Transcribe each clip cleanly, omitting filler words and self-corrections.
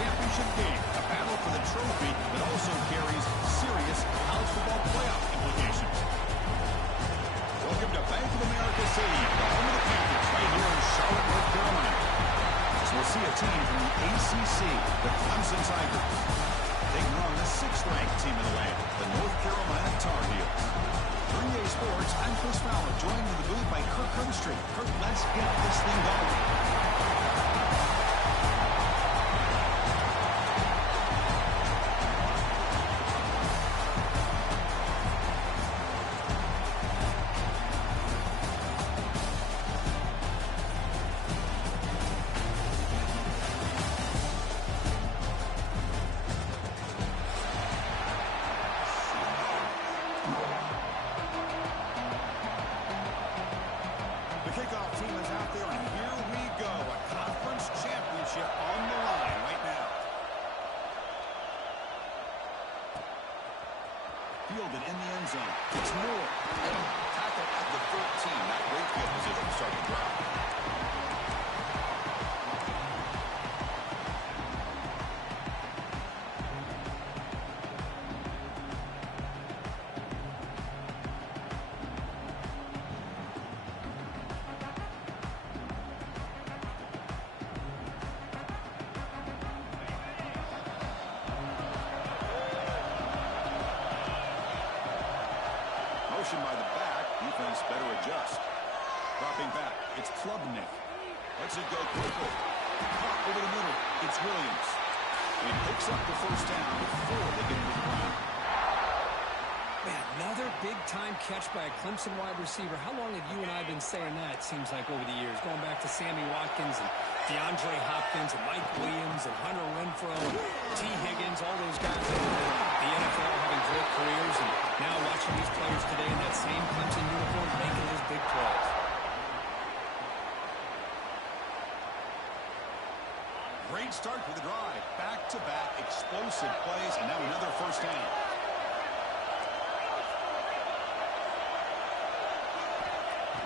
championship game. A battle for the trophy that also carries serious college football playoff implications. Welcome to Bank of America Stadium, the home of the Panthers, right here in Charlotte, North Carolina. As we'll see a team from the ACC, the Clemson Tigers, taking on the 6th-ranked team in the land, the North Carolina Tar Heels. For EA Sports, I'm Chris Fowler, joined in the booth by Kirk Herbstreit. Kirk, let's get this thing going. Fielded in the end zone. It's Moore. Tackle at the 13. Not great field position to start the drive. By the back, defense better adjust. Dropping back, it's Klubnik. Lets it go quickly. Caught over the middle, it's Williams. He picks up the first down before they get into the ground. Man, another big-time catch by a Clemson wide receiver. How long have you and I been saying that, it seems like, over the years? Going back to Sammy Watkins and DeAndre Hopkins and Mike Williams and Hunter Renfrow and T. Higgins, all those guys in the NFL having great careers, and now watching these players today in that same Clemson uniform making those big plays. Great start for the drive. Back-to-back explosive plays, and now another first down.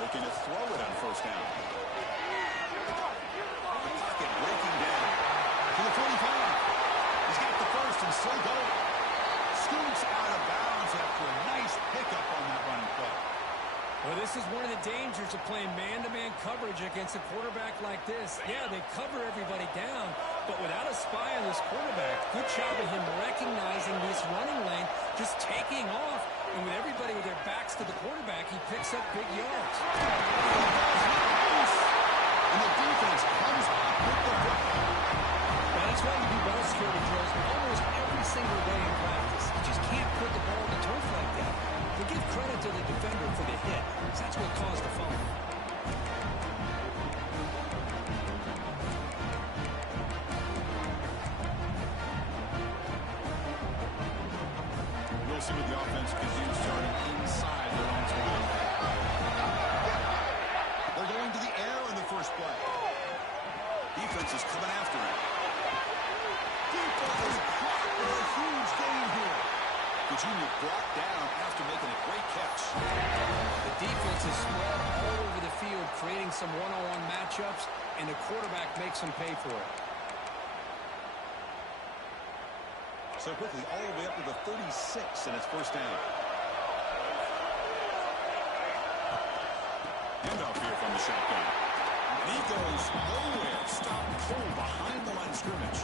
Looking to throw it on first down. The pocket breaking down to the 45. He's got the first and still going. Scoots out of bounds after a nice pickup on that running play. Well, this is one of the dangers of playing man-to-man coverage against a quarterback like this. Yeah, they cover everybody down, but without a spy on this quarterback, good job of him recognizing this running lane, just taking off, and with everybody with their backs to the quarterback, he picks up big yards. And the defense comes up with the football. Well, that's why you do ball security drills almost every single day in practice. You just can't put the ball in the turf like that. But give credit to the defender for the hit, because that's what caused the fumble. We'll see what the offense can do starting inside their own 20. They're going to the air in the first play. Defense is coming after him. Defense is caught with a huge gain here. Virginia brought down after making a great catch. The defense is spread all over the field, creating some one-on-one matchups, and the quarterback makes them pay for it. So quickly, all the way up to the 36, and it's first down. Handoff here from the shotgun. And he goes nowhere. Stopped cold behind the line of scrimmage.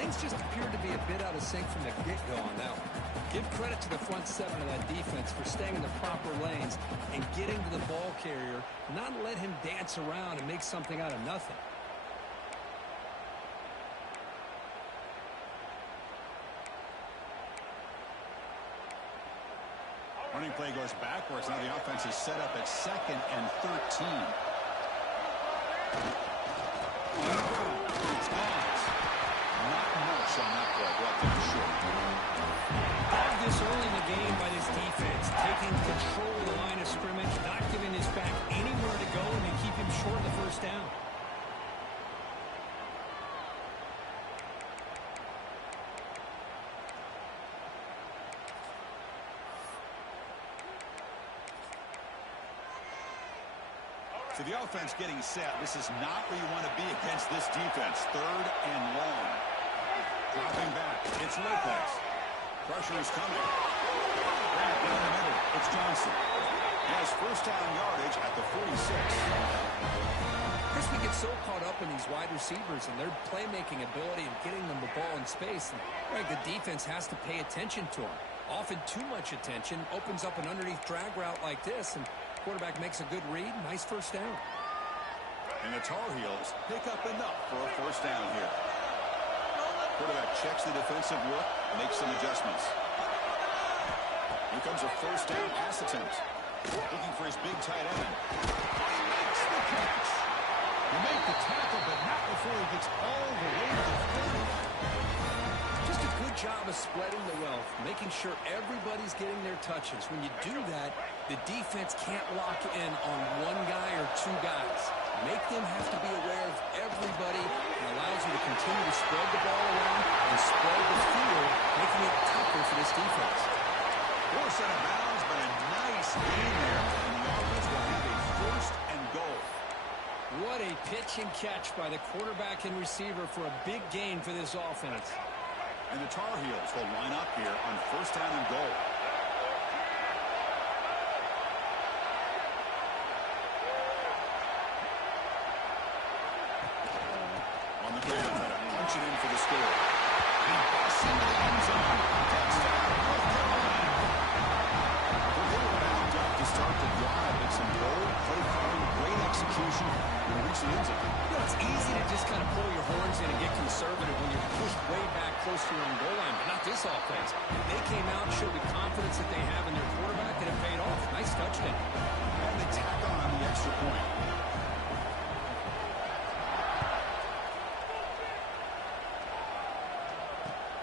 Things just appeared to be a bit out of sync from the get-go on that one. Give credit to the front seven of that defense for staying in the proper lanes and getting to the ball carrier, not let him dance around and make something out of nothing. Running play goes backwards. Now the offense is set up at 2nd and 13. It's God's. Not much on that play. Brought down short. All this early in the game by this defense, taking control of the line of scrimmage, not giving this back anywhere to go, and they keep him short of the first down. So the offense getting set. This is not where you want to be against this defense. 3rd and long. Dropping back. It's Lopez. Pressure is coming. Back down the middle. It's Johnson. Has first down yardage at the 46. Chris, we get so caught up in these wide receivers and their playmaking ability and getting them the ball in space. And, right, the defense has to pay attention to them. Often too much attention opens up an underneath drag route like this, and quarterback makes a good read. Nice first down. And the Tar Heels pick up enough for a first down here. Quarterback checks the defensive work, makes some adjustments. Here comes a first down pass attempt. Looking for his big tight end. He makes the catch. You make the tackle, but not before he gets all the way to the 30. Just a good job of spreading the wealth, making sure everybody's getting their touches. When you do that, the defense can't lock in on one guy or two guys. Make them have to be aware of everybody. It allows you to continue to spread the ball around and spread the field, making it tougher for this defense. Force out of bounds, but a nice gain there. And the offense will have a first and goal. What a pitch and catch by the quarterback and receiver for a big gain for this offense. And the Tar Heels will line up here on first down and goal. On the ground, punch it in for the score. He busts into the end zone. Touchdown, North Carolina. Well, they were bound up to start the drive. It's some bold play calling, great execution, and reach the end zone. You know, it's easy to just kind of pull your horns in and get conservative when you're pushed way back close to your own goal line, but not this offense. They came out and showed the confidence that they have in their quarterback, and it paid off. Nice touchdown. And they tack on the extra point.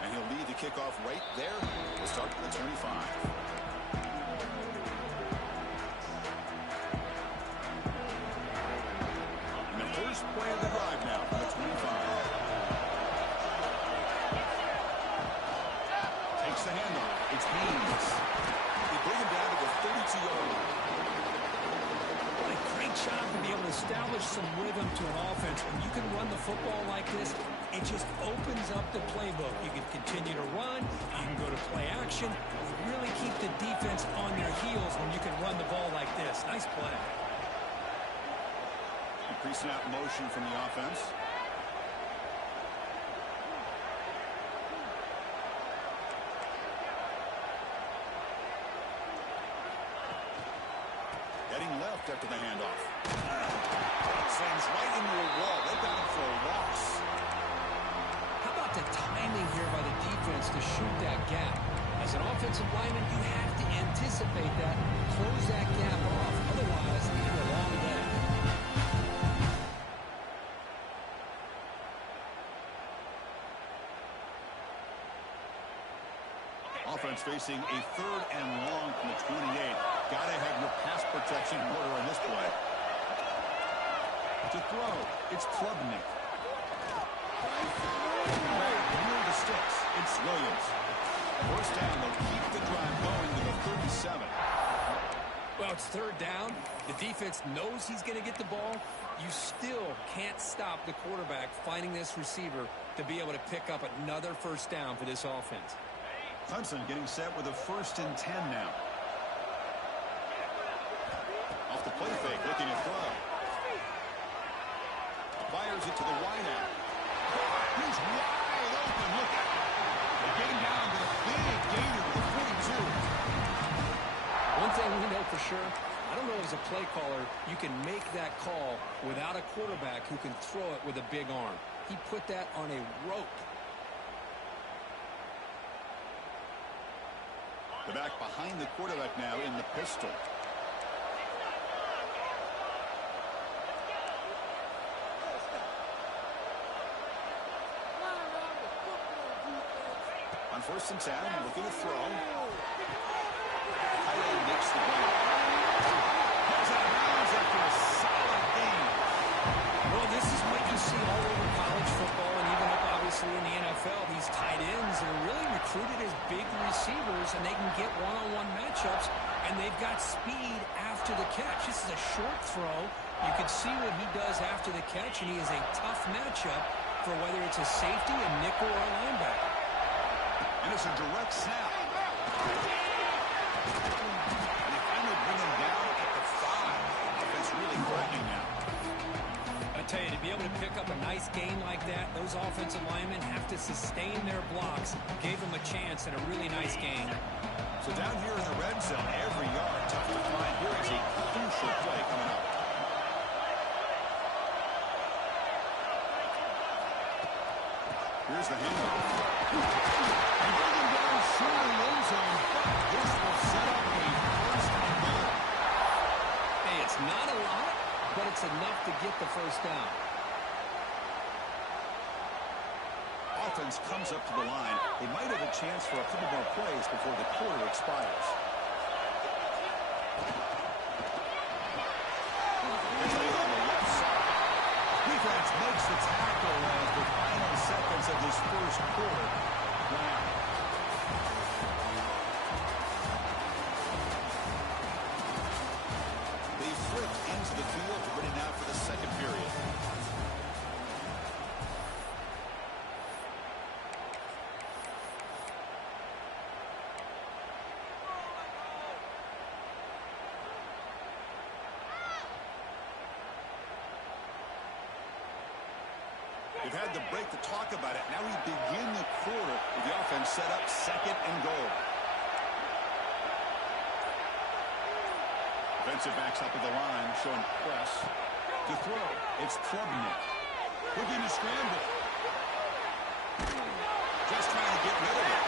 And he'll lead the kickoff right there. We'll start with the 25. First play of the drive now for the 25. Takes the handoff. It's Haynes. They bring him down to the 32-yard line. What a great job to be able to establish some rhythm to an offense. When you can run the football like this, it just opens up the playbook. You can continue to run. You can go to play action. You really keep the defense on their heels when you can run the ball like this. Nice play. Pre-snap motion from the offense. Heading left after the handoff. Sends right into a wall. They got him for a loss. How about the timing here by the defense to shoot that gap? As an offensive lineman, you have to anticipate that, close that gap off. Otherwise, it's going to be a long day. Offense facing a 3rd and long from the 28. Got to have your pass protection in order on this play. To throw, it's Klubnik. Right near the sticks, it's Williams. First down, they'll keep the drive going to the 37. Well, it's 3rd down. The defense knows he's going to get the ball. You still can't stop the quarterback finding this receiver to be able to pick up another first down for this offense. Clemson getting set with a 1st and 10 now. Off the play fake, looking to throw. Fires it to the wideout. He's wide open. Look out. They're getting down to the big gainer to the 42. One thing we know for sure, I don't know as a play caller, you can make that call without a quarterback who can throw it with a big arm. He put that on a rope. The back behind the quarterback now in the pistol. On 1st and 10, looking to throw. Kyler makes the play. Goes out of bounds after a solid game. Well, this is what you see all over college football and even up obviously in the NFL. These tight ends are really recruited as big receivers, and they can get one-on-one matchups, and they've got speed after the catch. This is a short throw. You can see what he does after the catch, and he is a tough matchup for whether it's a safety, a nickel, or a linebacker. And it's a direct snap. And they finally bring him down at the 5. Offense really threatening now. I tell you, to be able to pick up a nice gain like that, those offensive linemen have to sustain their blocks. Gave them a chance and a really nice gain. So down here in the red zone, every yard tough to find. Here is a crucial play coming up. Here's the handoff. And bringing down short of the end zone. This will set up a first and goal. Hey, it's not a lot, but it's enough to get the first down. Offense comes up to the line. They might have a chance for a couple more plays before the quarter expires. It's on the left side. Defense makes the tackle as the final seconds of this first quarter run out. They flip into the field, ready now for the second period. We've had the break to talk about it. Now we begin the quarter with the offense set up second and goal. Defensive backs up at the line, showing press. To throw, it's Klubnik. Looking to scramble. Just trying to get rid of it.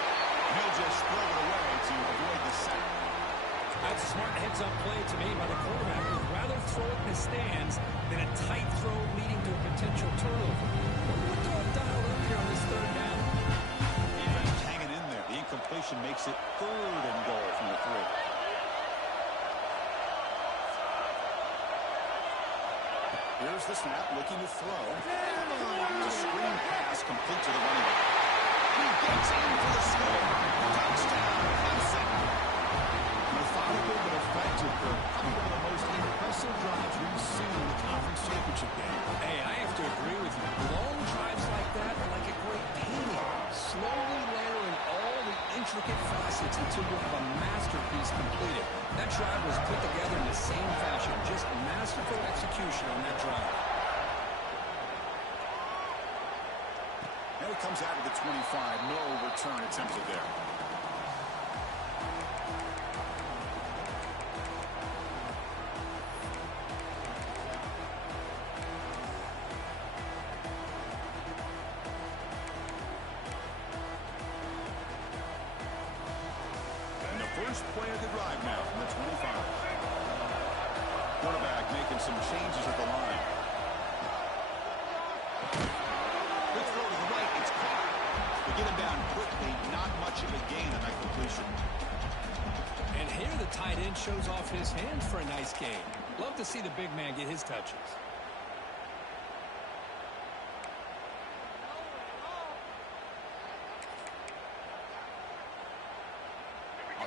He'll just throw it away to avoid the sack. That's a smart heads-up play to me by the quarterback. Would rather throw it in the stands than a tight throw leading to a potential turnover. What do I dial up here on this third down? Defense hanging in there. The incompletion makes it third and goal from the 3. Here's the snap, looking to throw. The screen pass complete to the running back. He gets in for the score. Touchdown, Clemson. Methodical but effective for probably one of the most impressive drives we've seen in the conference championship game. Hey, I have to agree with you. Long drives like that are like a great painting. Slowly layering all the intricate facets until you have a masterpiece completed. That drive was put together in the same fashion. Just masterful execution on that drive. Now he comes out of the 25. No return attempted there. First play of the drive now from the 25. Quarterback making some changes at the line. Quick throw to the right. It's caught. They get him down quickly. Not much of a gain on that completion. And here the tight end shows off his hands for a nice game. Love to see the big man get his touches.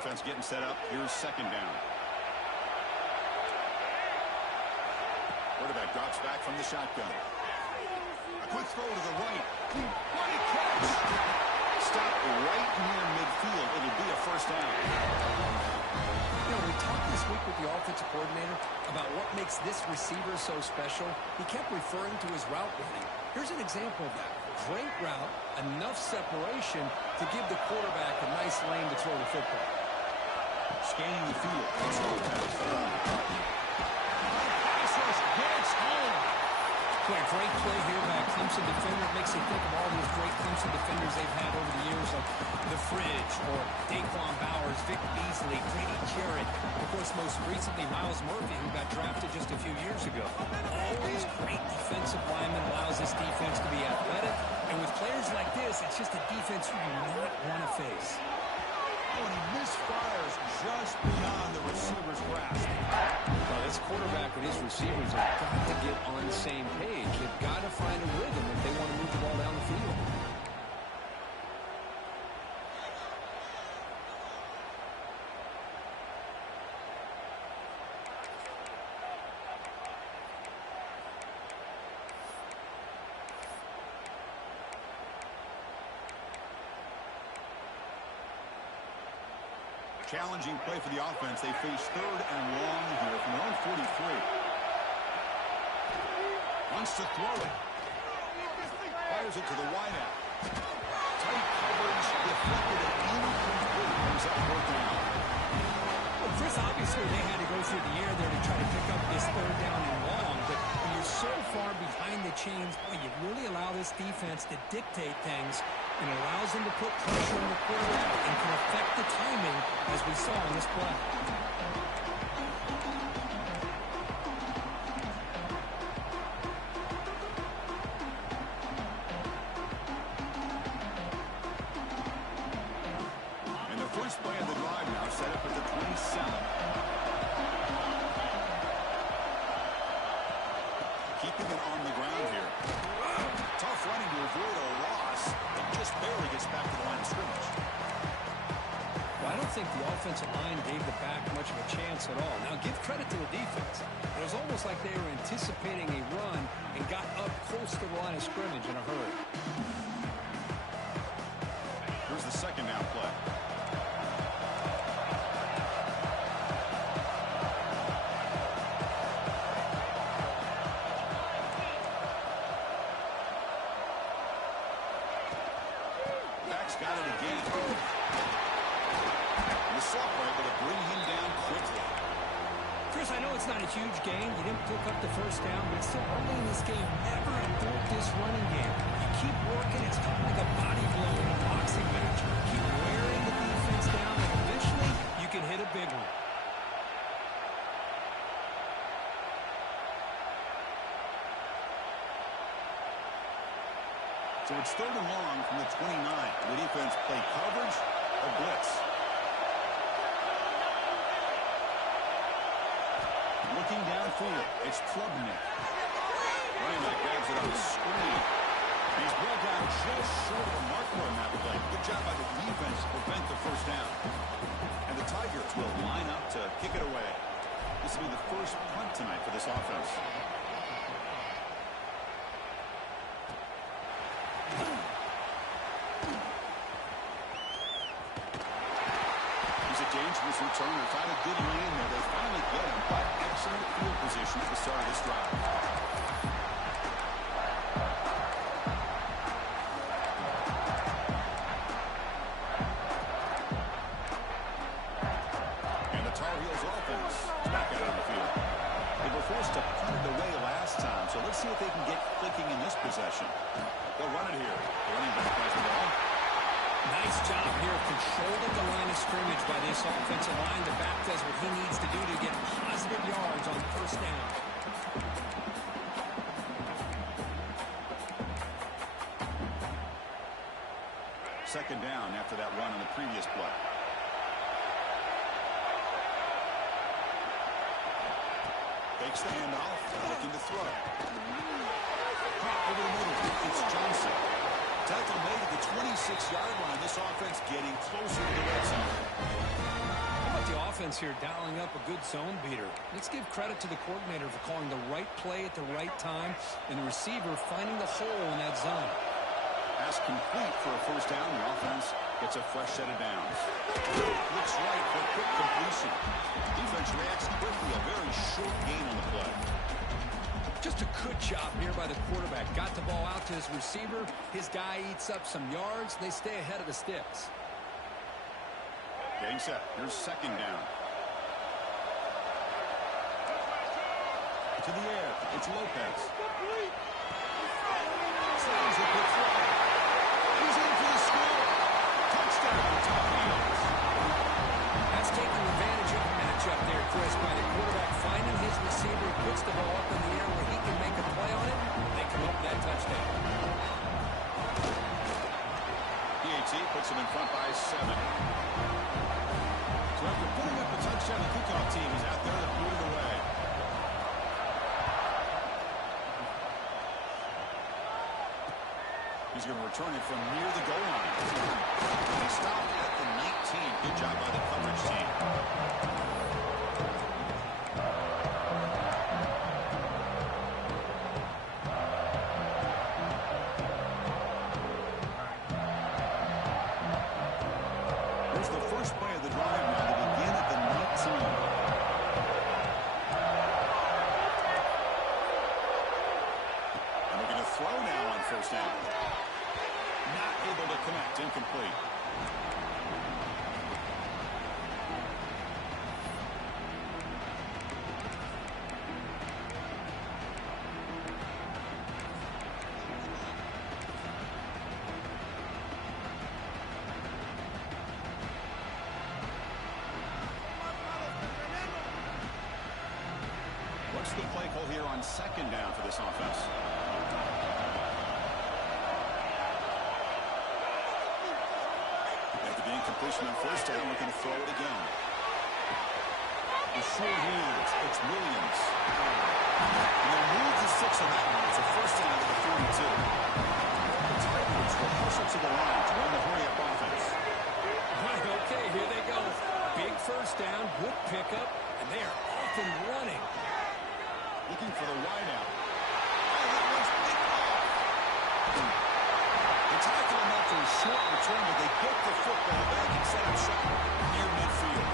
Offense getting set up. Here's second down. Quarterback drops back from the shotgun. A quick throw to the right. What a catch! Stop right near midfield. It'll be a first down. You know, we talked this week with the offensive coordinator about what makes this receiver so special. He kept referring to his route running. Here's an example of that. Great route, enough separation to give the quarterback a nice lane to throw the football. Scanning the field. Pass rush gets home. Boy, a great play here by a Clemson defender. It makes you think of all those great Clemson defenders they've had over the years, like The Fridge or Daquan Bowers, Vic Beasley, Grady Jarrett. Of course, most recently, Myles Murphy, who got drafted just a few years ago. Always great defensive lineman, allows this defense to be athletic. And with players like this, it's just a defense you do not want to face. Oh, and he misfires just beyond the receiver's grasp. Well, this quarterback and his receivers have got to get on the same page. They've got to find a rhythm if they want to move the ball down the field. Challenging play for the offense. They face 3rd and long here from their own 43. Wants to throw it. Fires it to the wideout. Tight coverage, deflected and incomplete. Brings up 4th down. Well, Chris, obviously they had to go through the air there to try to pick up this 3rd down and long, but when you're so far behind the chains, boy, you really allow this defense to dictate things, and it allows them to put pressure on the quarterback and can affect the timing, as we saw in this play. Keeping it on the ground here. Tough running to avoid a loss. It just barely gets back to the line of scrimmage. Well, I don't think the offensive line gave the back much of a chance at all. Now, give credit to the defense. It was almost like they were anticipating a run and got up close to the line of scrimmage in a hurry. Here's the 2nd down play. Got it again. And the Sock were able to bring him down quickly. Chris, I know it's not a huge gain. You didn't pick up the 1st down, but it's still early in this game. Never abort this running game. You keep working. It's kind of like a body blow in a boxing match. Keep wearing the defense down, and eventually you can hit a big one. So it's 3rd and long from the 29. The defense play coverage or blitz. Looking downfield, it's Klubnik. Running back grabs it on the screen. He's brought down just short of the marker on that play. Good job by the defense to prevent the 1st down. And the Tigers will line up to kick it away. This will be the first punt tonight for this offense. Dangerous returner. Found a good lane there. They finally get him, but excellent field position at the start of this drive. And the Tar Heels offense is back out on the field. They were forced to punt it away last time, so let's see if they can get clicking in this possession. They'll run it here. The running back has the ball. Nice job here of controlling the line of scrimmage by this offensive line. The back does what he needs to do to get positive yards on 1st down. Second down after that run on the previous play. Takes the handoff, looking to throw. Caught over the middle. It's Johnson. Tackle made at the 26-yard line. This offense getting closer to the red zone. How about the offense here dialing up a good zone beater? Let's give credit to the coordinator for calling the right play at the right time and the receiver finding the hole in that zone. Pass complete for a 1st down. The offense gets a fresh set of downs. Looks right for a quick completion. Defense reacts quickly. A very short gain on the play. Just a good job here by the quarterback. Got the ball out to his receiver. His guy eats up some yards. They stay ahead of the sticks. Getting set. Here's 2nd down. To the air. It's Lopez. Slides a good throw. He's in for the score. Touchdown, Tar Heels. That's taking advantage of the matchup there, Chris, by the quarterback finding his receiver, puts the ball up in the air where he can make a play on it. They come up with that touchdown. PAT puts him in front by 7. So after putting up a touchdown, the kickoff team is out there to put it away. He's going to return it from near the goal line. He stopped at the 19. Good job by the coverage team. Here's the first play of the drive now. down. Not able to connect. Incomplete. What's the play call here on second down for this offense? After the incompletion on first down, we're going to throw it again. The short hands, it's Williams. And they'll move the 6 on that one. It's a first down to the 42. The Tigers will hustle to the line to run the hurry-up offense. Right, okay, here they go. Big first down, good pickup, and they are off and running. Looking for the wideout. Oh, that one's picked off. The tackle him up for a short return, but they get the football back and set up shop near midfield.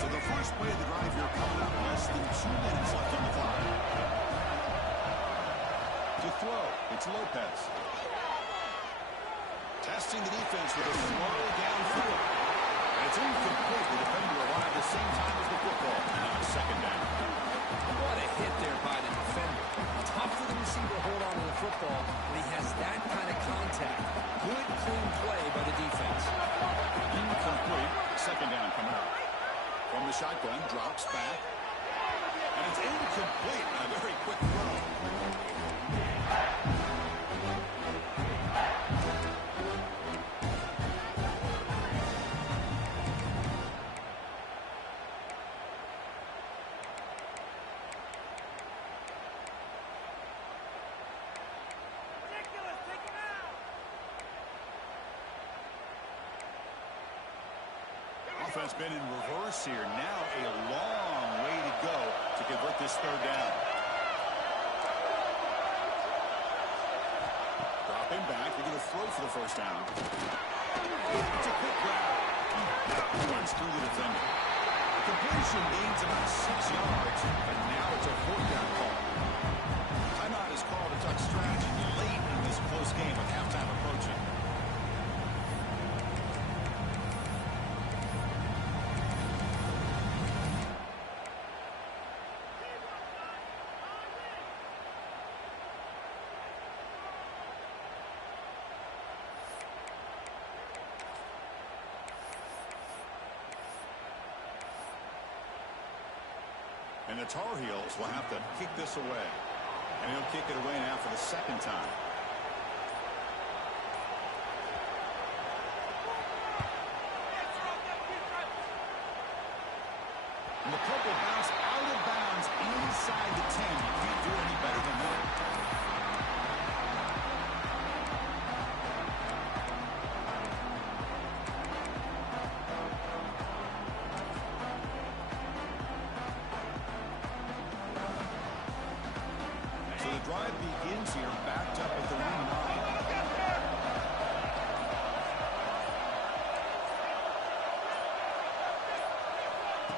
So the first play of the drive here coming up, less than 2 minutes left on the clock. To throw, it's Lopez. Testing the defense with a slow downfield. And it's incomplete. The defender arrived at the same time as the football. And now it's second down. What a hit there by the defender. Tough for the receiver to hold on to the football when he has that kind of contact. Good, clean play by the defense. Incomplete. Second down coming up. From the shotgun, drops back. And it's incomplete. A very quick throw. Offense been in reverse here. Now a long way to go to convert this third down. Dropping back. They're going to throw for the first down. It's a quick grab. Runs through the defender. Completion gains about 6 yards, but now it's a fourth down call. Timeout is called to tuck strategy late in this close game with halftime approaching. And the Tar Heels will have to kick this away. And he'll kick it away now for the second time. And the purple bounce out of bounds inside the 10. You can't do any better than that. Drive begins here, backed up at the 1-9.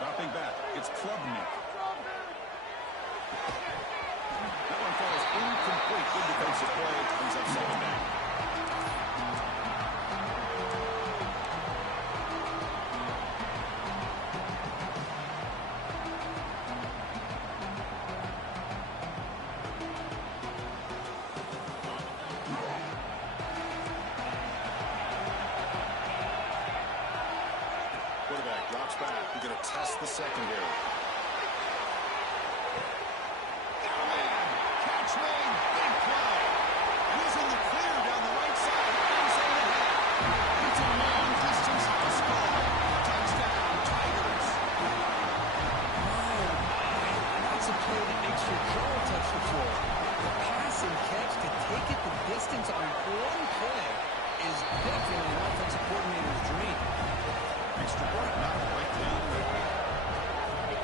Dropping back, it's Klubnik. That one falls incomplete. Good defensive play. Brings up second down. Quarterback drops back. We're going to test the secondary. Got a man. Catch made. Big play. And he's in the clear down the right side. Inside the head. It's a long distance to score. Touchdown, Tigers. That's a play that makes your jaw touch the floor. The pass and catch to take it the distance on one play is definitely an offensive coordinator's dream. Extra point, not right down the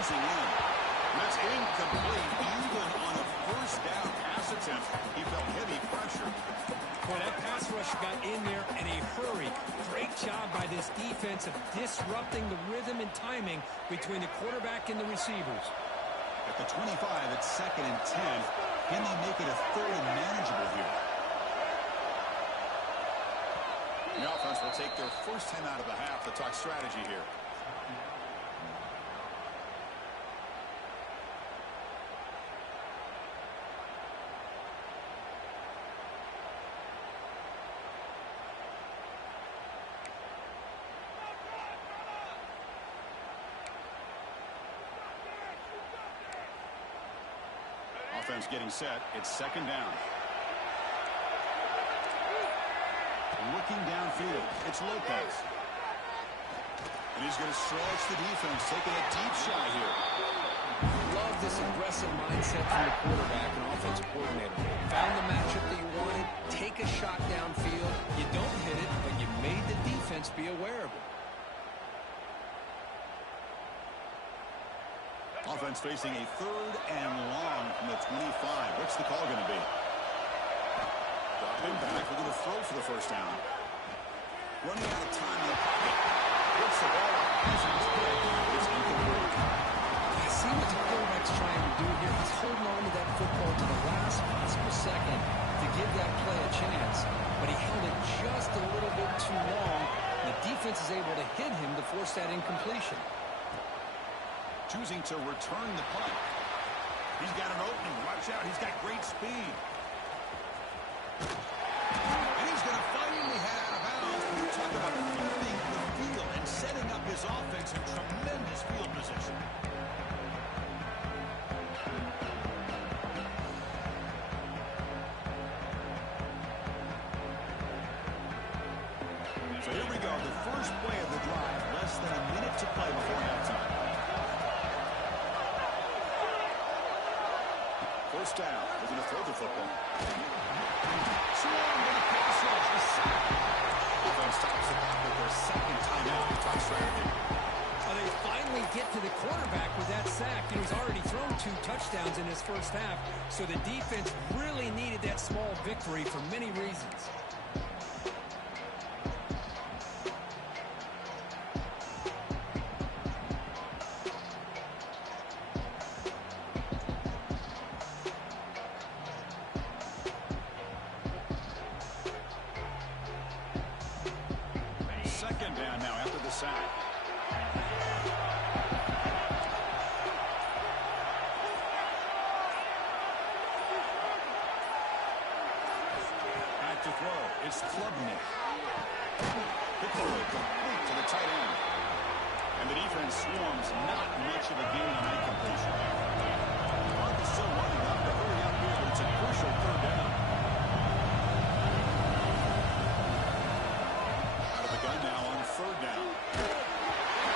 closing in. That's incomplete. Even on a first down pass attempt, he felt heavy pressure. Boy, that pass rush got in there in a hurry. Great job by this defense of disrupting the rhythm and timing between the quarterback and the receivers. At the 25, it's 2nd and 10. Can they make it a 3rd and manageable here? The offense will take their first 10 out of the half to talk strategy here. Offense getting set. It's 2nd down. Looking downfield. It's Lopez. And he's going to stretch the defense, taking a deep shot here. Love this aggressive mindset from the quarterback and offensive coordinator. Found the matchup that you wanted. Take a shot downfield. You don't hit it, but you made the defense be aware of it. Offense facing a 3rd and long from the 25. What's the call going to be? Dropping back, looking to throw for the first down. Running out of time in the pocket. Gets the ball off. It's incomplete. I see what the quarterback's trying to do here. He's holding on to that football to the last possible second to give that play a chance. But he held it just a little bit too long. The defense is able to hit him to force that incompletion. Choosing to return the punt. He's got an opening. Watch out. He's got great speed. And he's going to finally head out of bounds. We're talking about flipping the field and setting up his offense in tremendous field position. So here we go. The first play of the drive. Less than a minute to play before halftime. First down. They're going to throw the football. Swarmed in the pass rush. The sack. Offense stops the clock with their 2nd timeout. Talk strategy. They finally get to the quarterback with that sack. He's already thrown 2 touchdowns in his first half, so the defense really needed that small victory for many reasons. To throw. It's Klubnik. The throw complete to the tight end. And the defense swarms. Not much of a gain on that completion. The clock is still running up to hurry up here, but it's a crucial 3rd down. Out of the gun now on 3rd down.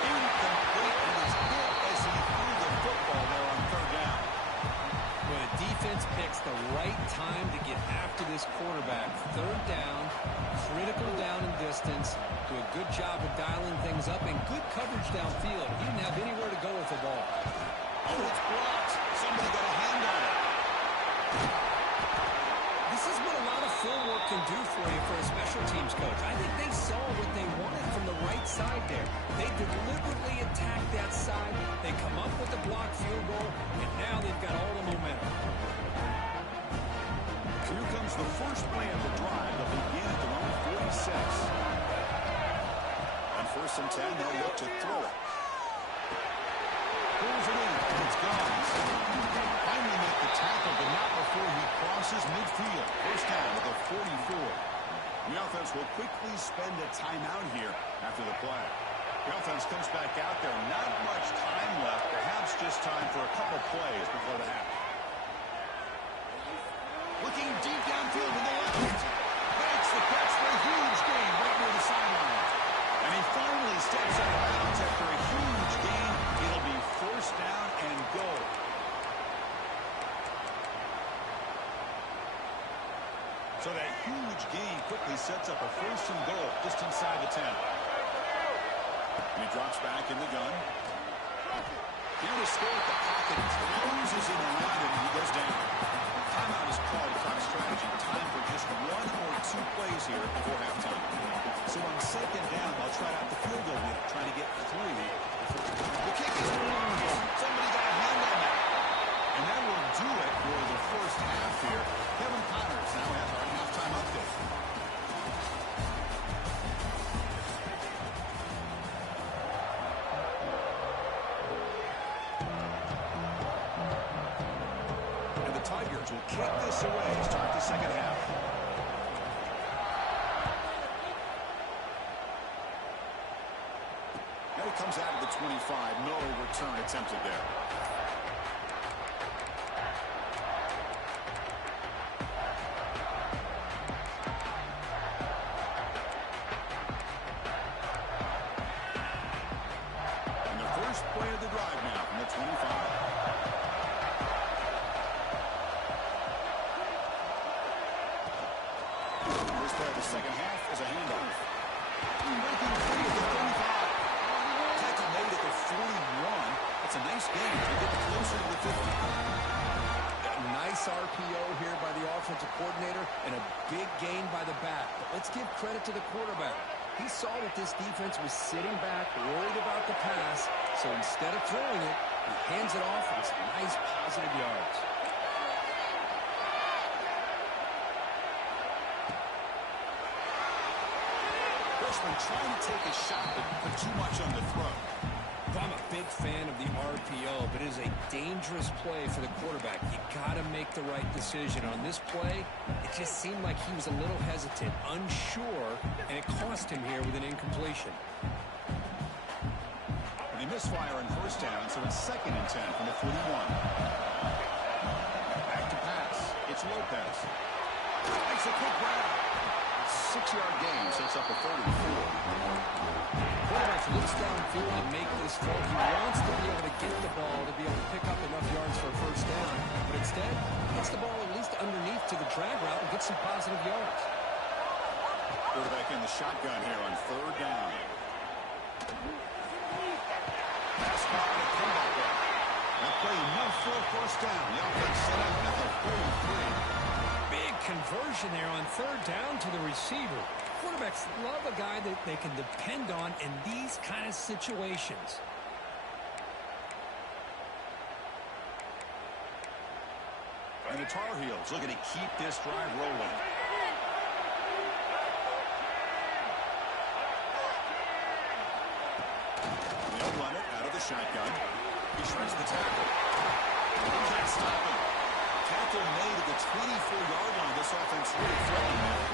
Incomplete, and it's hit as he threw the football there on 3rd down. When a defense picks the right time to get after this quarterback, 3rd down, critical down in distance, do a good job of dialing things up, and good coverage downfield. He didn't have anywhere to go with the ball. Oh, it's blocked. Somebody got a hand on it. This is what a lot of field work can do for you for a special teams coach. I think they saw what they wanted from the right side there. They deliberately attacked that side. They come up with a blocked field goal, and now they've got all the momentum. Here comes the first play of the drive. They'll begin at their own 46. On 1st and 10, they'll look to throw it. Pulls it in, and it's gone. Finally make the tackle, but not before he crosses midfield. First down with a 44. The offense will quickly spend a timeout here after the play. The offense comes back out there. Not much time left. Perhaps just time for a couple plays before the half. Looking deep downfield to the left. Makes the catch for a huge gain right near the sideline. And he finally steps out of bounds after a huge gain. It'll be 1st down and goal. So that huge gain quickly sets up a 1st and goal just inside the 10. And he drops back in the gun. Here to stay at the pocket, closes in around it, and he goes down. Timeout is called to talk strategy. Time for just 1 or 2 plays here before halftime. So on second down, they'll try out the field goal unit, trying to get 3. The kick is long. Somebody got a hand on that. And that will do it for the first half here. Kevin Connors now has our halftime update. Tigers will kick this away, start the second half. Now he comes out of the 25. No return attempted there. And the first play of the drive now from the 25. The second half is a handoff. Breaking free at the 35. Tackle made at the 41. That's a nice gain to get closer to the 50. Nice RPO here by the offensive coordinator and a big gain by the back. But let's give credit to the quarterback. He saw that this defense was sitting back, worried about the pass. So instead of throwing it, he hands it off with some nice positive yards. Trying to take a shot, but put too much on the throw. I'm a big fan of the RPO, but it is a dangerous play for the quarterback. You got to make the right decision. On this play, it just seemed like he was a little hesitant, unsure, and it cost him here with an incompletion. And they misfire on first down, so it's 2nd and 10 from the 41. Back to pass. It's Lopez. Makes a quick grab. 6-yard gain sets up a 3rd and 4. Quarterback looks downfield and make this throw. He wants to be able to get the ball to be able to pick up enough yards for a first down. But instead, gets the ball at least underneath to the drag route and gets some positive yards. Quarterback in the shotgun here on 3rd down. Pass caught and a comeback there. That play enough for a first down. The offense set up at the 43. Conversion there on 3rd down to the receiver. Quarterbacks love a guy that they can depend on in these kind of situations. And the Tar Heels looking to keep this drive rolling. They'll run it out of the shotgun. He shreds the tackle. He can't stop him. Tackle made at the 24-yard line. This offense really threatening there.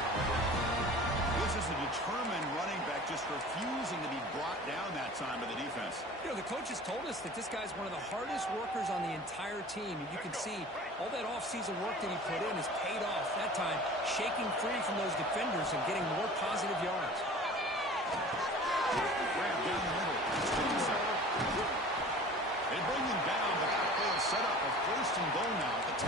This is a determined running back just refusing to be brought down that time by the defense. You know, the coaches told us that this guy's one of the hardest workers on the entire team. And you can see all that offseason work that he put in has paid off. That time, shaking free from those defenders and getting more positive yards. Grab down the middle. They bring him down, but that play will set up a 1st and goal now at the 10.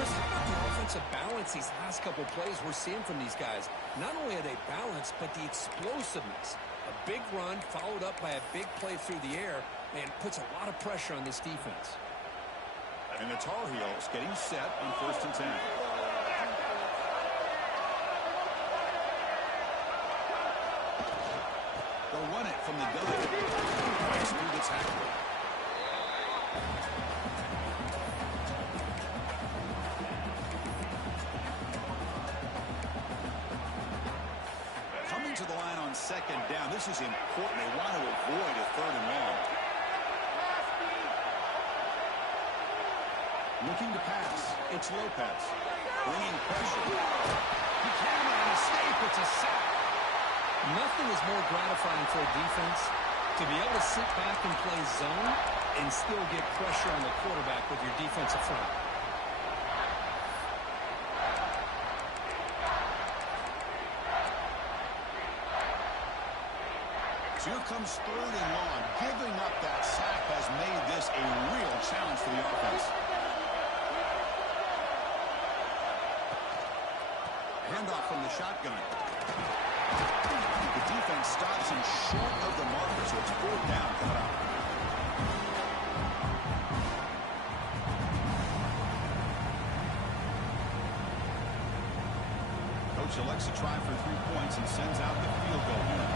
Chris, how about the offensive balance these last couple plays we're seeing from these guys? Not only are they balanced, but the explosiveness. A big run followed up by a big play through the air, man, puts a lot of pressure on this defense. And the Tar Heels getting set on 1st and 10. They'll run it from the gun. Right through the tackle. Coming to the line on 2nd down. This is important. They want to avoid a 3rd and long. Looking to pass. It's Lopez. Bringing pressure. He cannot escape. It's a sack. Nothing is more gratifying for a defense to be able to sit back and play zone and still get pressure on the quarterback with your defensive front. So here comes 3rd and long. Giving up that sack has made this a real challenge for the offense. Handoff from the shotgun. The defense stops him short of the marker, so it's 4th down coming up. Coach elects to try for 3 points and sends out the field goal unit.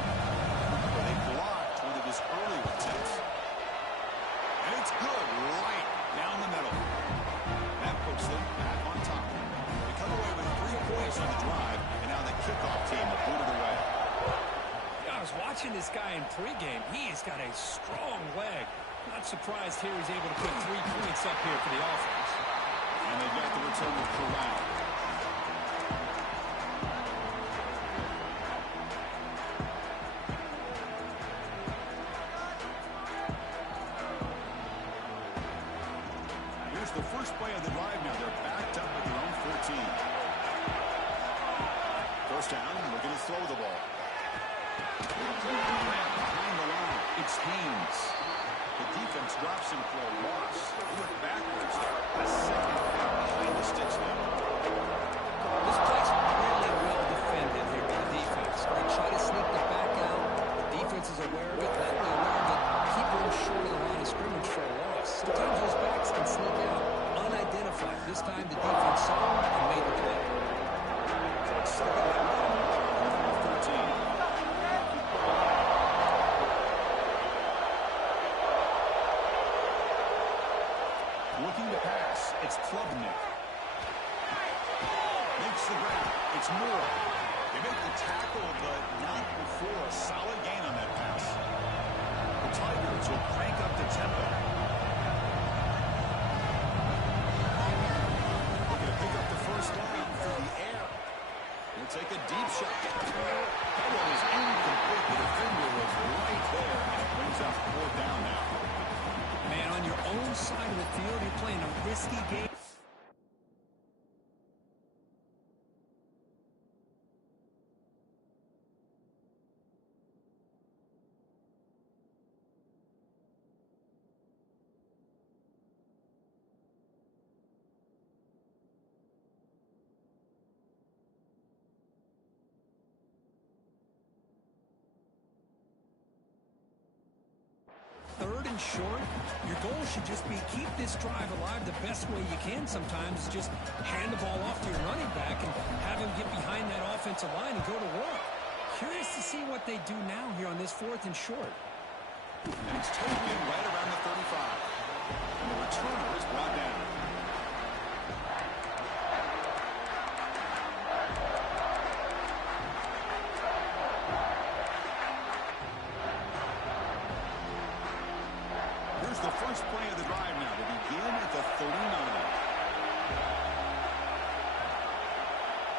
Remember, they blocked one of his earlier attempts. And it's good right down the middle. That puts them back on top. They come away with 3 points on the drive, and now the kickoff team will boot it away. I was watching this guy in pregame. He's got a strong leg. Not surprised here he's able to put 3 points up here for the offense. And they've got the return of Corral. Here's the first play of the drive now. They're backed up at their own 14. First down, looking to throw the ball. Behind the line, it's Haynes. The defense drops him for a loss. He went backwards. A second down behind the sticks now. This play's really well defended here by the defense. They try to sneak the back out. The defense is aware of it. That way aware of it. Keep them short of the line of scrimmage for a loss. Sometimes those backs can sneak out unidentified. This time the defense saw him and made the play. So it's second down. 13. Looking to pass. It's Klubnik. Makes the grab. It's Moore. They make the tackle, but not before a solid gain on that pass. The Tigers will crank up the tempo. Looking to pick up the first down through the air. He'll take a deep shot. That one is incomplete. The defender was right there, and it brings up 4th down now. Man, on your own side of the field, you're playing a risky game. Third and short, your goal should just be keep this drive alive the best way you can sometimes. Just hand the ball off to your running back and have him get behind that offensive line and go to work. Curious to see what they do now here on this 4th and short. And it's taken right around the 35. And the returner is brought down. Here's the first play of the drive now to begin at the 39.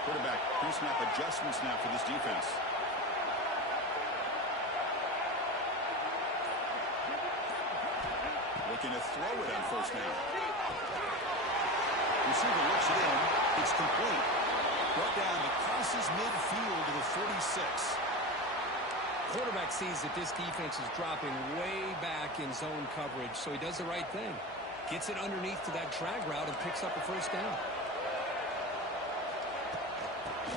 Quarterback pre-snap adjustments now for this defense. Looking to throw it on first down. Receiver looks it in. It's complete. Brought down the crosses midfield to the 46. Quarterback sees that this defense is dropping way back in zone coverage, so he does the right thing. Gets it underneath to that drag route and picks up a first down.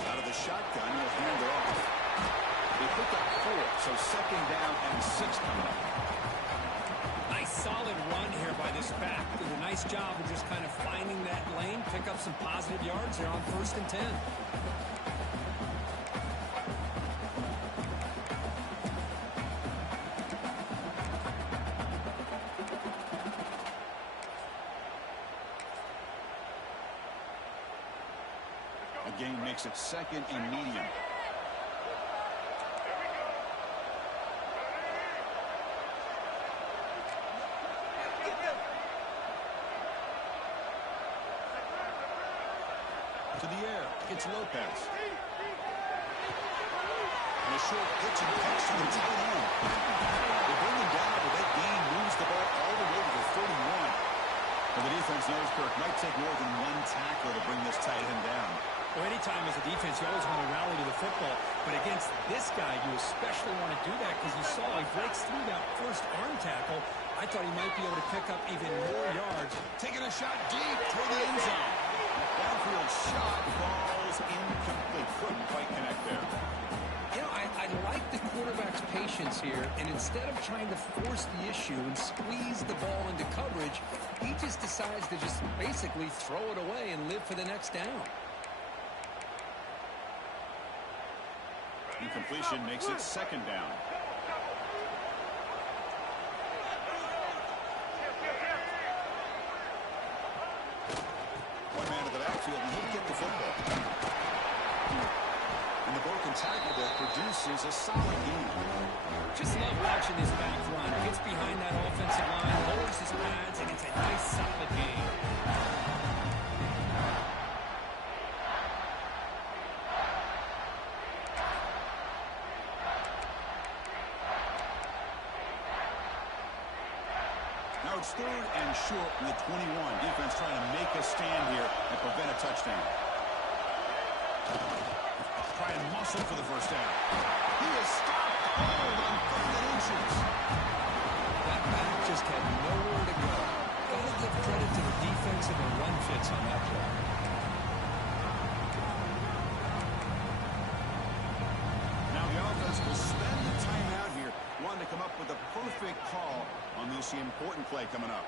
Out of the shotgun, he'll hand it off. They pick up 4, so second down and 6 coming up. Nice solid run here by this back. Did a nice job of just kind of finding that lane, pick up some positive yards there on 1st and 10. Gain makes it second and medium. To the air, it's Lopez. And a short pitch and pass to the tight end. They bring him down, but that gain moves the ball all the way to the 31. And the defense knows Kirk might take more than one tackle to bring this tight end down. Well, anytime as a defense, you always want to rally to the football. But against this guy, you especially want to do that because you saw he breaks through that first arm tackle. I thought he might be able to pick up even more yards. Taking a shot deep toward the end zone. Downfield shot falls incomplete. Couldn't quite connect there. You know, I I like the quarterback's patience here, and instead of trying to force the issue and squeeze the ball into coverage, he just decides to just basically throw it away and live for the next down. Incompletion makes it second down. One man to the backfield, and he'll get the football. And the broken tackle there produces a solid gain. Just love watching this back run. Gets behind that offensive line, lowers his pads, and it's a nice, solid gain. Now it's 3rd and short from the 21. Defense trying to make a stand here and prevent a touchdown. Try and muscle for the first down. He is stopped cold on 3rd and inches. That back just had nowhere to go. Got to give credit to the defensive and run fits on that play. Now the offense will spend the timeout here, wanting to come up with a perfect call on this important play coming up.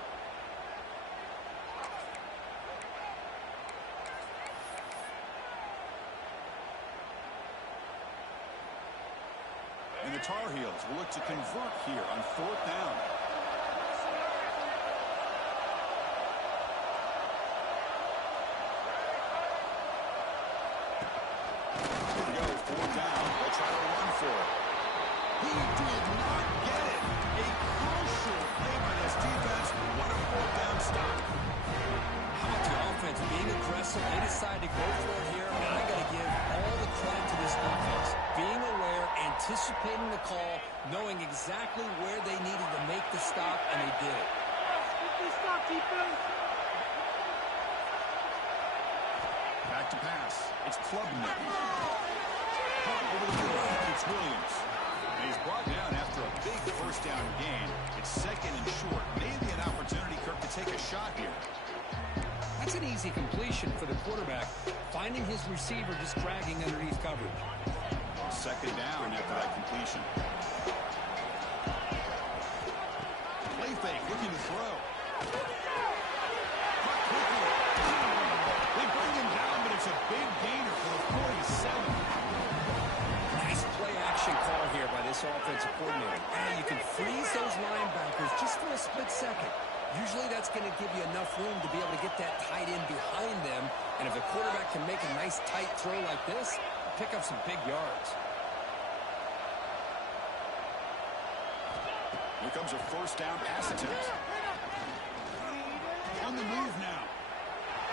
And the Tar Heels will look to convert here on 4th down. Here we go, 4th down. They'll try to run for it. He did not get it. A crucial play by this defense. What a 4th down stop. How about the offense being aggressive? They decide to go for it here, and I got to give all the credit to this defense. Being aware, anticipating the call, knowing exactly where they needed to make the stop, and they did it. Back to pass. It's Klubnik. Caught over the middle. It's Williams. And he's brought down after a big first down gain. It's 2nd and short. Maybe an opportunity, Kirk, to take a shot here. That's an easy completion for the quarterback, finding his receiver just dragging underneath coverage. 2nd down after that completion. Play fake, looking to throw. They bring him down, but it's a big gainer for a 47. Nice play-action call here by this offensive coordinator. And you can freeze those linebackers just for a split second. Usually that's going to give you enough room to be able to get that tight end behind them. And if the quarterback can make a nice tight throw like this, pick up some big yards. Here comes a 1st down pass attempt. On the move now.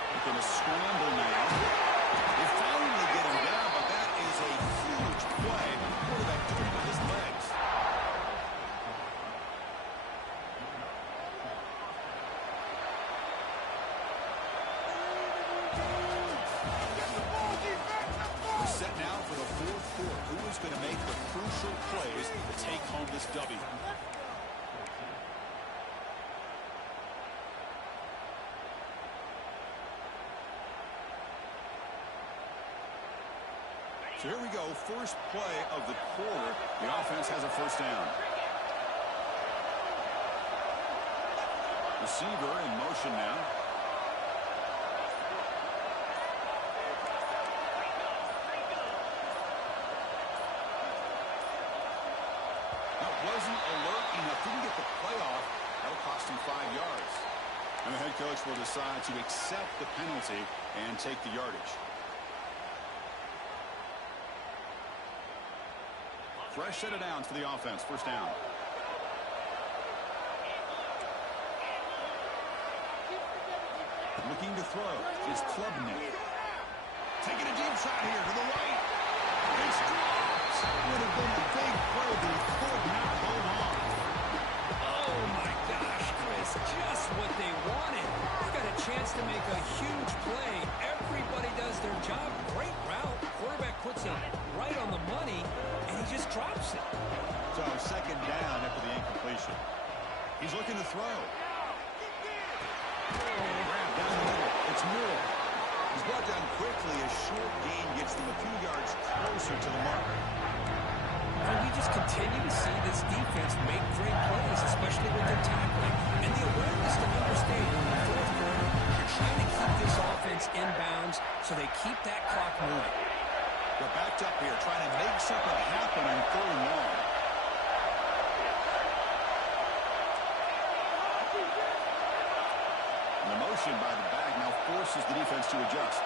They're going to scramble now. They finally get him down, but that is a huge play. Quarterback doing it with his legs. We're set now for the 4th quarter. Who is going to make the crucial plays to take home this W? So here we go, first play of the quarter. The offense has a 1st down. Receiver in motion now. That wasn't alert enough. Didn't get the play off. That'll cost him 5 yards. And the head coach will decide to accept the penalty and take the yardage. Fresh set of downs for the offense. 1st down. Looking to throw. It's Klubnik. Taking a deep shot here to the right. It's dropped. Would have been a big play, but he could not hold on. Oh, my gosh, Chris. Just what they wanted. They got a chance to make a huge play. Everybody does their job. Great route. Quarterback puts it right on the money, and he just drops it. So 2nd down after the incompletion. He's looking to throw. Grab down the middle. It's Moore. He's brought down quickly. A short gain gets them a few yards closer to the marker. And we just continue to see this defense make great plays, especially with their tackling. And the awareness to understand in the fourth quarter, you're trying to keep this offense in bounds so they keep that clock moving. We're backed up here trying to make something happen on 3rd and long. The motion by the back now forces the defense to adjust.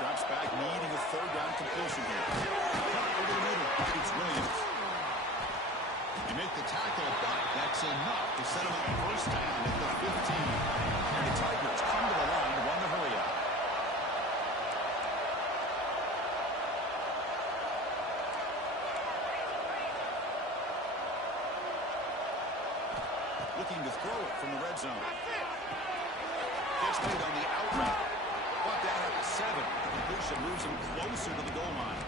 Drops back, needing a 3rd down completion here. Cut over the middle. It's Williams. They make the tackle, but that's enough to set him up 1st down at the 15. And the Tigers come to the line to run the hurry up. Looking to throw it from the red zone. Gets made on the out route. Brought down at the 7. The completion moves him closer to the goal line.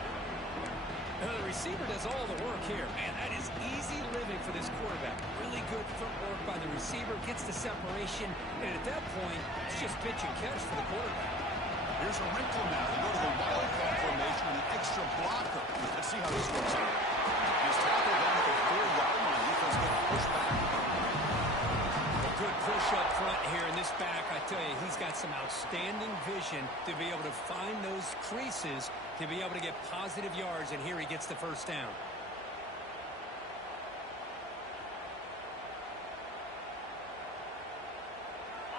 The receiver does all the work here. Man, that is easy living for this quarterback. Really good footwork by the receiver. Gets the separation. And at that point, it's just pitch and catch for the quarterback. Here's a wrinkle now. They go to the wildcat formation with an extra blocker. Let's see how this works out. He's tackled down at the 4-yard line. Defense getting pushed back. Good push up front here in this back. I tell you, he's got some outstanding vision to be able to find those creases, to be able to get positive yards, and here he gets the 1st down.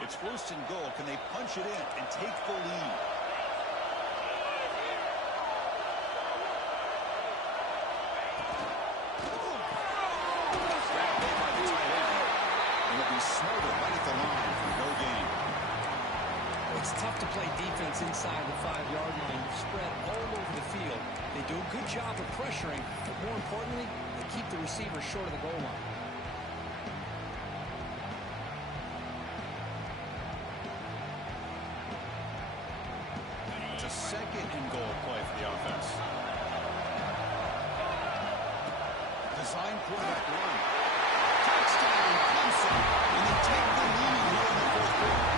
It's 1st and goal. Can they punch it in and take the lead? Smothered right at the line for no gain. It's tough to play defense inside the 5-yard line. You're spread all over the field. They do a good job of pressuring, but more importantly, they keep the receiver short of the goal line. It's a 2nd and goal play for the offense. Design quarterback run. Touchdown, Clemson, and they take the lead here in the 4th quarter.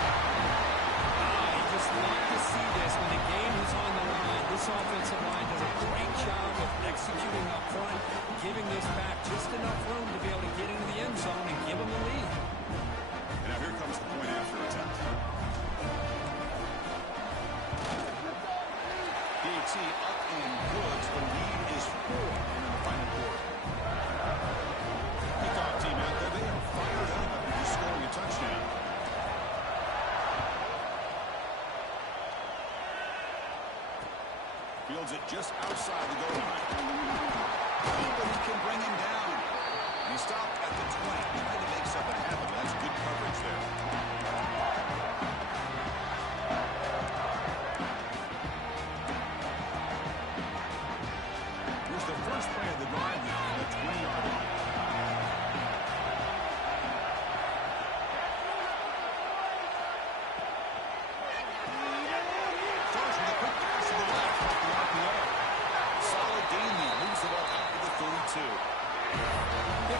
You just love to see this when the game is on the line. This offensive line does a great job of executing up front, giving this back just enough room to be able to get into the end zone and give them the lead. And now here comes the point after attempt. DT up and good. The lead is 4 in the final quarter. Kickoff team out there, they are fired up after scoring a touchdown. Fields it just outside the goal line. Nobody can bring him down. He stopped at the 20, trying to make something happen. That's good coverage there. Here's the first play of the drive now on the 20-yard line.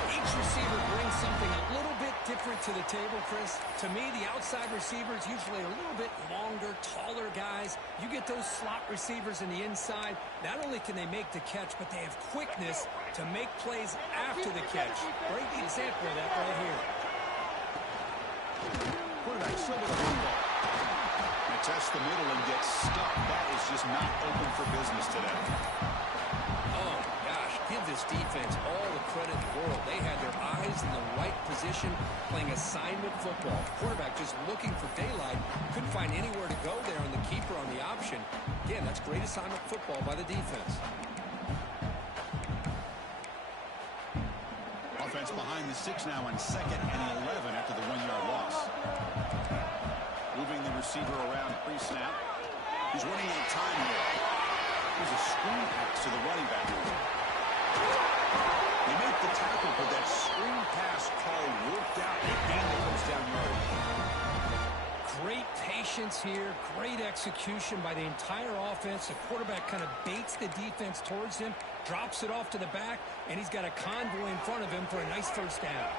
Each receiver brings something a little bit different to the table, Chris. To me, the outside receivers usually are a little bit longer, taller guys. You get those slot receivers in the inside, not only can they make the catch, but they have quickness to make plays after the catch. Great example of that right here. Quarterback still with a run ball. They test the middle and get stuck. That is just not open for business today. Oh, gosh, give this defense all the credit in the world. They had their eyes in the right position, playing assignment football. Quarterback just looking for daylight. Couldn't find anywhere to go there on the keeper on the option. Again, that's great assignment football by the defense. Offense behind the 6 now on 2nd and 11 after the 1-yard loss. Moving the receiver around pre-snap. He's running out of time here. Here's a screen pass to the running back. They make the tackle, but that screen pass call worked out and gained the first down yard. Great patience here, great execution by the entire offense. The quarterback kind of baits the defense towards him, drops it off to the back, and he's got a convoy in front of him for a nice first down.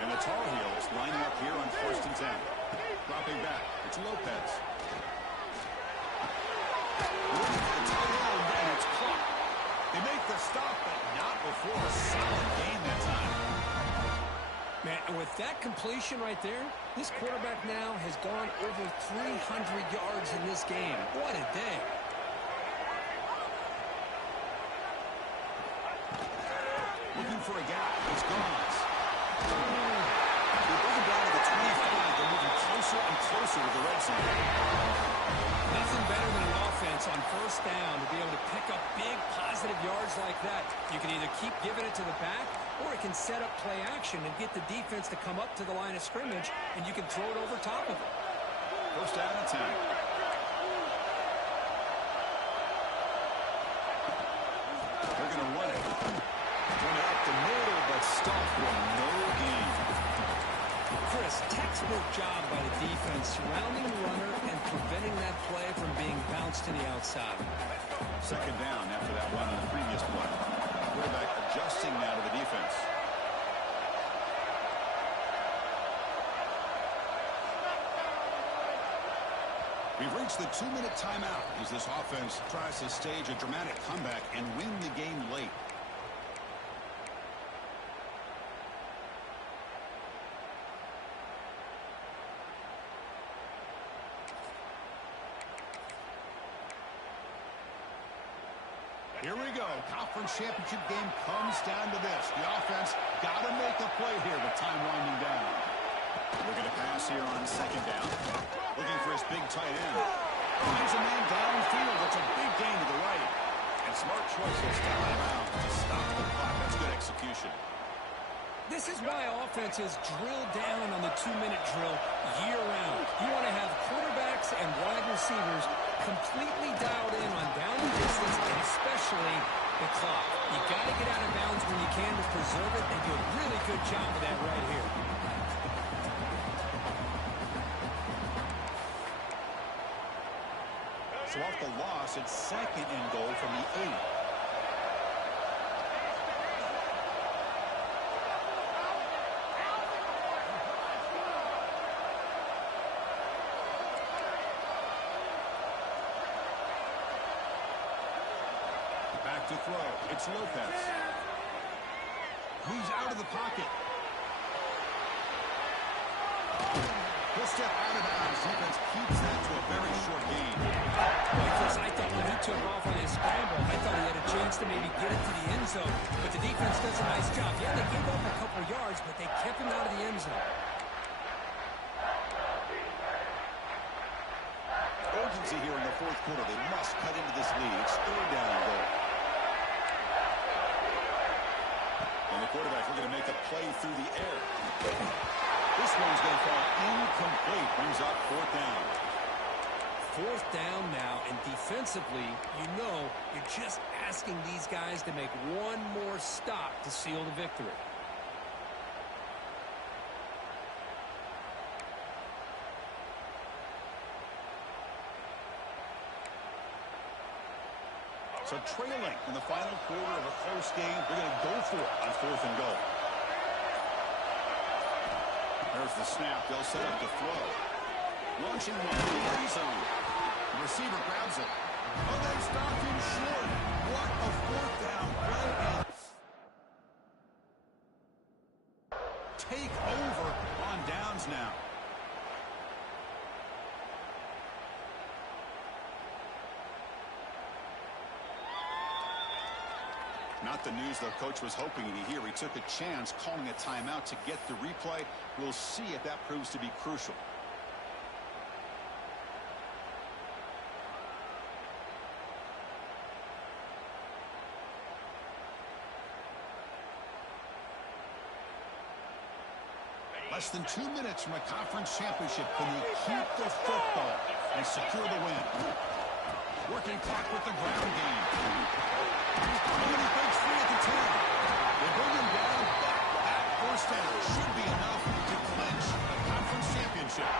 And the Tar Heels lining up here on 1st and 10. Dropping back, it's Lopez. Looking for the tight end, and it's caught. stop, but not before a solid gain that time. Man, and with that completion right there, this quarterback now has gone over 300 yards in this game. What a day. Looking for a gap. It's gone. They're moving down to the 25. They're moving closer and closer to the red zone. Nothing better than an offense on first down to be able to pick up big positive yards like that. You can either keep giving it to the back, or it can set up play action and get the defense to come up to the line of scrimmage, and you can throw it over top of it. First down and 10. They're going to run it. Run it up the middle, but stop for no gain. Chris, textbook job by the defense surrounding the runner and preventing that play from being bounced to the outside. Second down after that run on the previous play. Quarterback adjusting now to the defense. We've reached the 2-minute timeout as this offense tries to stage a dramatic comeback and win the game late. Here we go. Conference championship game comes down to this. The offense got to make a play here with time winding down. Looking to pass here on second down. Looking for his big tight end. Finds a man downfield. It's a big gain to the right. And smart choices to time out to stop the clock. That's good execution. This is why offenses drill down on the 2-minute drill year-round. You want to have quarterbacks and wide receivers completely dialed in on down and distance, and especially the clock. You got to get out of bounds when you can to preserve it, and do a really good job of that right here. So off the loss, it's second and goal from the 8. Back to throw. It's Lopez. Moves out of the pocket. He'll step out of bounds. Defense keeps that to a very short gain. Because I thought when he took off on his scramble, I thought he had a chance to maybe get it to the end zone. But the defense does a nice job. Yeah, they gave up a couple yards, but they kept him out of the end zone. Urgency here in the fourth quarter. They must cut into this lead. It's third down and goal. And the quarterback looking to make a play through the air. This one's going to fall incomplete. Brings up fourth down. Fourth down now, and defensively, you know you're just asking these guys to make one more stop to seal the victory. So trailing in the final quarter of a close game, they're going to go for it on fourth and goal. There's the snap. They'll set up the throw. Launching one in the end zone. The receiver grabs it. Oh, they stopped him short. What a fourth down play. Take over on downs now. Not the news the coach was hoping to hear. He took a chance calling a timeout to get the replay. We'll see if that proves to be crucial. Less than 2 minutes from a conference championship. Can they keep the football and secure the win? Working clock with the ground game. And he breaks free at the 10. They bring him down, but that first down should be enough to clinch a conference championship.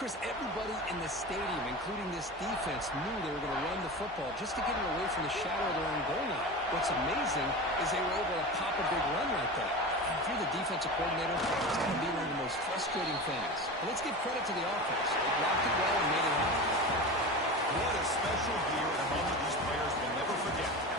Chris, everybody in the stadium, including this defense, knew they were going to run the football just to get it away from the shadow of their own goal line. What's amazing is they were able to pop a big run like that. And if you're the defensive coordinator, it's going to be one of the most frustrating things. But let's give credit to the offense. They blocked it well and made it happen. What a special year and a moment these players will never forget.